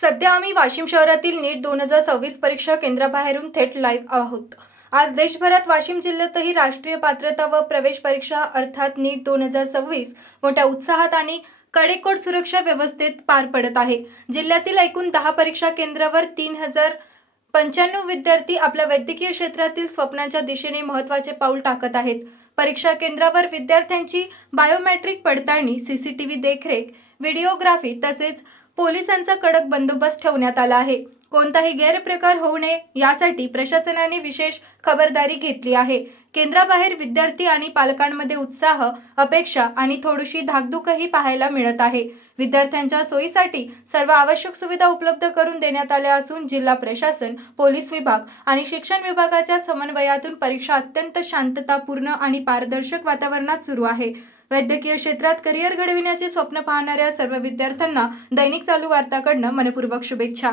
सध्या आम्ही वाशिम शहरातील नीट 2026 परीक्षा केंद्राबाहेरून थेट लाईव्ह आहोत। आज देशभरात वाशिम जिल्ह्यातही राष्ट्रीय पात्रता व प्रवेश परीक्षा अर्थात नीट 2026 मोठ्या उत्साहात आणि कडेकोट सुरक्षा व्यवस्थेत पार पडत आहे। जिल्ह्यातील एकूण 10 परीक्षा केंद्रावर 3095 विद्यार्थी आपल्या वैद्यकीय क्षेत्रातील स्वप्नांच्या दिशेने महत्त्वाचे पाऊल टाकत आहेत। परीक्षा केंद्रावर विद्यार्थ्यांची बायोमेट्रिक पडताळणी, सीसीटीव्ही देखरेख, व्हिडिओग्राफी तसेच पोलिसांचा कडक बंदोबस्त ठेवण्यात आला आहे। कोणताही गैरप्रकार होऊ नये यासाठी प्रशासनाने विशेष खबरदारी घेतली आहे। केंद्राबाहेर विद्यार्थी आणि पालकांमध्ये उत्साह, अपेक्षा आणि थोडीशी धाकधूकही पाहायला मिळत आहे। विद्यार्थ्यांच्या सोयीसाठी सर्व आवश्यक सुविधा उपलब्ध करून देण्यात आल्या असून जिल्हा प्रशासन, पोलीस विभाग आणि शिक्षण विभागाच्या समन्वयातून परीक्षा अत्यंत शांततापूर्ण आणि पारदर्शक वातावरणात सुरू आहे। वैद्यकीय क्षेत्रात करिअर घडविण्याचे स्वप्न पाहणाऱ्या सर्व विद्यार्थ्यांना दैनिक चालू वार्ताकडून मनपूर्वक शुभेच्छा।